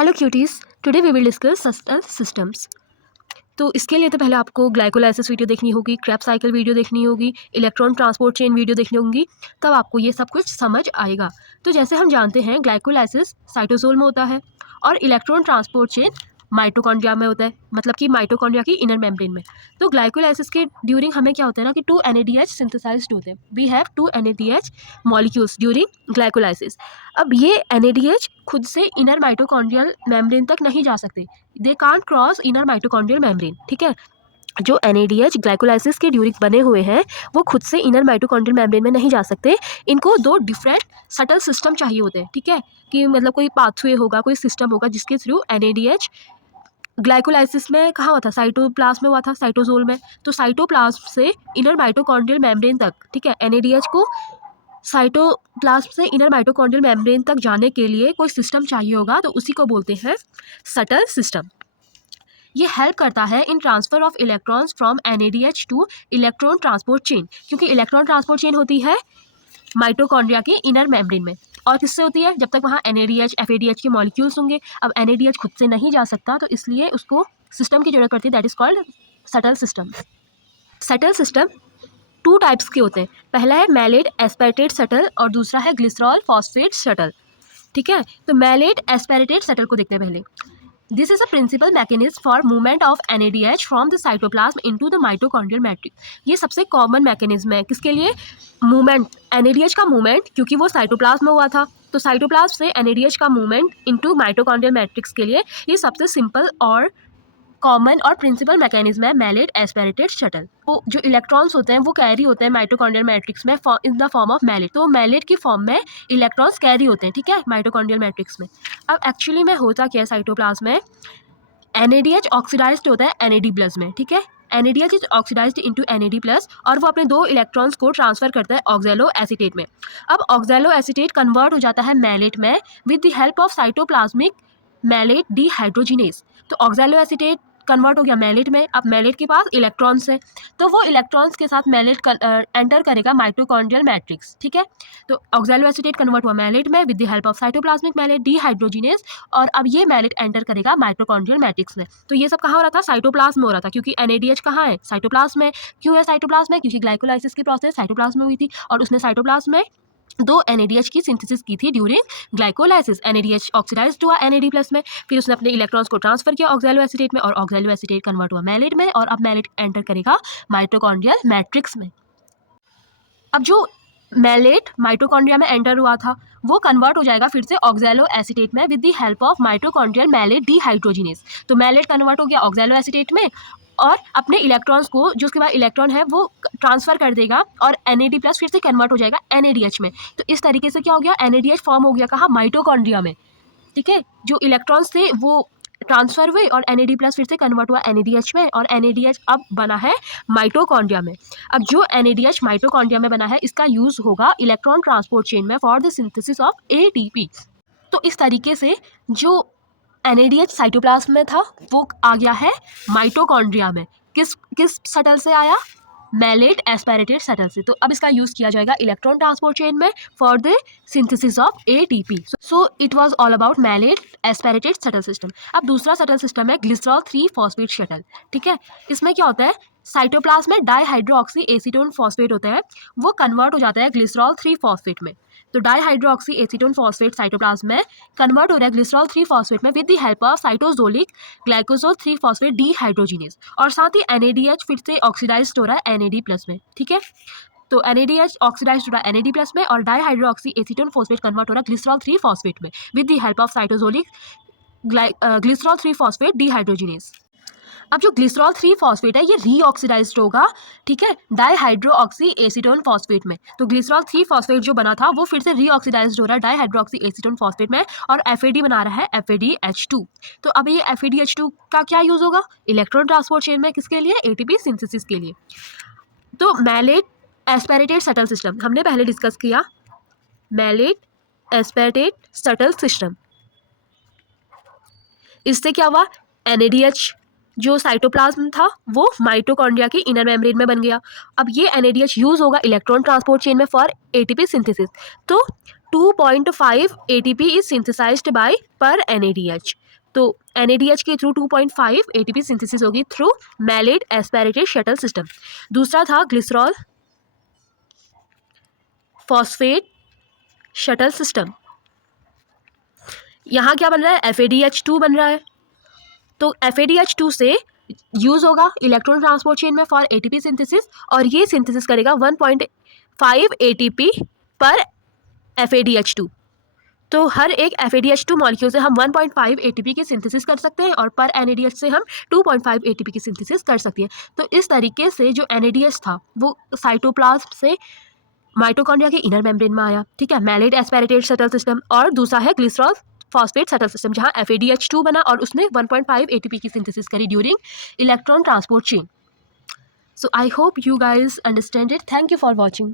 Hello cuties, today we will discuss sustain systems. तो इसके लिए तो पहले आपको ग्लाइकोलाइसिस वीडियो देखनी होगी, क्रेब्स साइकिल वीडियो देखनी होगी, इलेक्ट्रॉन ट्रांसपोर्ट चेन वीडियो देखनी होगी, तब आपको ये सब कुछ समझ आएगा। तो जैसे हम जानते हैं ग्लाइकोलाइसिस साइटोसोल में होता है और इलेक्ट्रॉन ट्रांसपोर्ट चेन माइटोकॉन्ड्रिया में होता है, मतलब कि माइटोकॉन्ड्रिया की इनर मेम्ब्रेन में। तो ग्लाइकोलाइसिस के ड्यूरिंग हमें क्या होता है ना कि 2 NADH सिंथेसाइज्ड होते हैं। We have 2 NADH molecules during glycolysis. अब ये NADH खुद से इनर माइटोकॉन्ड्रियल मेम्ब्रेन तक नहीं जा सकते, they can't cross inner mitochondrial membrane. ठीक है, जो NADH ग्लाइकोलाइसिस के ड्यूरिंग बने हुए हैं वो खुद से इनर माइटोकॉन्ड्रियल मेम्ब्रेन में नहीं जा सकते। इनको 2 डिफरेंट सटल सिस्टम चाहिए होते हैं। ठीक है, कि मतलब कोई पाथवे होगा, कोई सिस्टम होगा जिसके थ्रू NADH ग्लाइकोलाइसिस में कहाँ हुआ था, साइटोप्लाज्म में हुआ था, साइटोसोल में। तो साइटोप्लाज्म से इनर माइटोकॉन्ड्रियल मेम्ब्रेन तक, ठीक है, NADH को साइटोप्लाज्म से इनर माइटोकॉन्ड्रियल मेम्ब्रेन तक जाने के लिए कोई सिस्टम चाहिए होगा, तो उसी को बोलते हैं सटल सिस्टम। ये हेल्प करता है in transfer of electrons from NADH to electron transport chain, क्योंकि इलेक्ट्रॉन ट्रांसपोर्ट चेन होती है माइटोकॉन्ड्रिया के इनर मेम्ब्रेन में। और किससे होती है, जब तक वहाँ NADH FADH के मॉलिक्यूल्स होंगे। अब NADH खुद से नहीं जा सकता, तो इसलिए उसको सिस्टम की जरूरत पड़ती है, that is called subtle system. Subtle system 2 types के होते हैं। पहला है मैलेट एस्पेरेटेड सटल और दूसरा है ग्लिसरॉल फॉस्फेट सटल। ठीक है, तो मैलेट एस्पेरेटेड सटल को देखते हैं पहले। This is a principal mechanism for movement of NADH from the cytoplasm into the mitochondrial matrix. ये सबसे कॉमन मैकेनिज्म है किसके लिए, मूवमेंट, NADH का मूवमेंट, क्योंकि वो साइटोप्लाज्म में हुआ था। तो साइटोप्लाज्म से NADH का मूवमेंट इनटू माइटोकॉन्ड्रियल मैट्रिक्स के लिए ये सबसे सिंपल और कॉमन और प्रिंसिपल मैकेनिज्म है मैलेट एस्पेरेटेड शटल। वो जो इलेक्ट्रॉन्स होते हैं वो कैरी होते हैं माइटोकॉन्ड्रियल मैट्रिक्स में in the form of malate. तो मैलेट की फॉर्म में इलेक्ट्रॉन्स कैरी होते हैं, ठीक है, माइटोकॉन्ड्रियल मैट्रिक्स में। अब एक्चुअली में होता क्या है, साइटोप्लाज्म में NADH ऑक्सीडाइज्ड होता है NAD+ में। ठीक है, NADH is oxidised into NAD+ और वो अपने 2 इलेक्ट्रॉन्स को ट्रांसफर करता है ऑक्सैलो एसीटेट में। अब ऑक्सैलो एसीटेट कन्वर्ट हो जाता है मैलेट में with the help of cytoplasmic malate dehydrogenase. तो ऑक्सैलो एसीटेट कन्वर्ट हो गया मैलेट में। अब मैलेट के पास इलेक्ट्रॉन्स है, तो वो इलेक्ट्रॉन्स के साथ मैलेट एंटर करेगा माइटोकॉन्ड्रियल मैट्रिक्स। ठीक है, तो ऑक्सैलो एसीटेट कन्वर्ट हुआ मैलेट में with the help of cytoplasmic malate dehydrogenase, और अब ये मैलेट एंटर करेगा माइटोकॉन्ड्रियल मैट्रिक्स में। तो ये सब कहाँ हो रहा था, साइटोप्लाज्म में हो रहा था, क्योंकि NADH कहाँ है, साइटोप्लाज्म में। क्यों है साइटोप्लाज्म में, क्योंकि ग्लाइकोलाइसिस की प्रोसेस साइटोप्लाज्म में हुई थी और उसने साइटोप्लाज्म में 2 NADH की सिंथेसिस की थी ड्यूरिंग ग्लाइकोलाइसिस। NADH ऑक्सीडाइज्ड हुआ NAD+ में, फिर उसने अपने इलेक्ट्रॉन्स को ट्रांसफर किया ऑक्सैलो एसीटेट में और ऑक्सैलो एसीटेट कन्वर्ट हुआ मैलेट में, और अब मैलेट एंटर करेगा माइटोकॉन्ड्रियल मैट्रिक्स में। अब जो मैलेट माइटोकॉन्ड्रिया में एंटर हुआ था वो कन्वर्ट हो जाएगा फिर से ऑक्सैलो एसीटेट में with the help of mitochondrial malate dehydrogenase. तो मैलेट कन्वर्ट हो गया ऑक्सैलो एसीटेट में और अपने इलेक्ट्रॉन्स को, जो उसके बाद इलेक्ट्रॉन है वो ट्रांसफर कर देगा और NAD+ फिर से कन्वर्ट हो जाएगा NADH में। तो इस तरीके से क्या हो गया, NADH फॉर्म हो गया कहाँ, माइटोकॉन्ड्रिया में। ठीक है, जो इलेक्ट्रॉन्स थे वो ट्रांसफर हुए और NAD+ फिर से कन्वर्ट हुआ NADH में, और NADH अब बना है माइटोकॉन्ड्रिया में। अब जो NADH माइटोकॉन्ड्रिया में बना है इसका यूज होगा इलेक्ट्रॉन ट्रांसपोर्ट चेन में for the synthesis of ATP। तो इस तरीके से जो NADH साइटोप्लाज्म में था वो आ गया है माइटोकॉन्ड्रिया में। किस सटल से आया, मैलेट एस्पेरेटेड सटल से। तो अब इसका यूज किया जाएगा इलेक्ट्रॉन ट्रांसपोर्ट चेन में for the synthesis of ATP। So it was all about malate aspartate shuttle system. अब दूसरा सटल सिस्टम है ग्लिसरॉल 3-फॉस्फेट शटल। ठीक है, इसमें क्या होता है, साइटोप्लाज्म में डाईहाइड्रोक्सी एसीटोन फॉस्फेट होता है, वो कन्वर्ट हो जाता है ग्लिसरॉल 3-फॉस्फेट में। तो डाईहाइड्रोक्सी एसीटोन फॉस्फेट साइटोप्लाज्म में कन्वर्ट हो रहा है ग्लिसरॉल 3-फॉस्फेट में with the help of cytosolic glycerol three phosphate dehydrogenase, और साथ ही NADH फिर से ऑक्सीडाइज्ड हो रहा है NAD+ में। ठीक है, तो NADH ऑक्सीडाइज्ड हो रहा है NAD+ में और डाईहाइड्रोक्सी एसीटोन फॉस्फेट कन्वर्ट हो रहा है ग्लिसरॉल 3-फॉस्फेट में with the help of cytosolic glycerol three phosphate dehydrogenase. अब जो ग्लिसरॉल 3-फॉस्फेट है ये रीऑक्सीडाइज्ड होगा, ठीक है, डाईहाइड्रोक्सी एसीटोन फॉस्फेट में। तो ग्लिसरॉल 3-फॉस्फेट जो बना था वो फिर से रीऑक्सीडाइज्ड हो रहा है डाईहाइड्रोक्सी एसीटोन फॉस्फेट में और FAD बना रहा है FADH2। तो अब ये FADH2 का क्या यूज होगा, इलेक्ट्रॉन ट्रांसपोर्ट चेन में, किसके लिए, ATP सिंथेसिस के लिए। तो मैलेट एस्पेरेटेड सटल सिस्टम हमने पहले डिस्कस किया, मैलेट एस्पेरेटेड सटल सिस्टम। इससे क्या हुआ, NADH जो साइटोप्लाज्म था वो माइटोकॉन्ड्रिया की इनर मेम्ब्रेन में बन गया। अब ये NADH यूज होगा इलेक्ट्रॉन ट्रांसपोर्ट चेन में फॉर ATP सिंथेसिस। तो 2.5 ATP इज सिंथेसाइज्ड बाय पर NADH। तो NADH के थ्रू 2.5 ATP सिंथेसिस होगी थ्रू मैलिड एस्पेरेटेड शटल सिस्टम। दूसरा था ग्लिसरॉल फॉस्फेट शटल सिस्टम। यहाँ क्या बन रहा है, FADH2 बन रहा है। तो FADH2 से यूज होगा इलेक्ट्रॉन ट्रांसपोर्ट चेन में फॉर ATP सिंथेसिस, और ये सिंथेसिस करेगा 1.5 ATP पर FADH2। तो हर एक FADH2 मॉलिक्यूल से हम 1.5 ATP की सिंथेसिस कर सकते हैं, और पर NADH से हम 2.5 ATP की सिंथेसिस कर सकते हैं। तो इस तरीके से जो NADH था वो साइटोप्लाज्म से माइटोकॉन्ड्रिया के इनर मेम्ब्रेन में आया, ठीक है, मैलिड एस्पेरेटेड शटल सिस्टम। और दूसरा है ग्लिसरॉल फॉस्फेट शटल सिस्टम, जहाँ FADH2 बना और उसने 1.5 ATP की सिंथेसिस करी during electron transport chain. So I hope you guys understand it. Thank you for watching.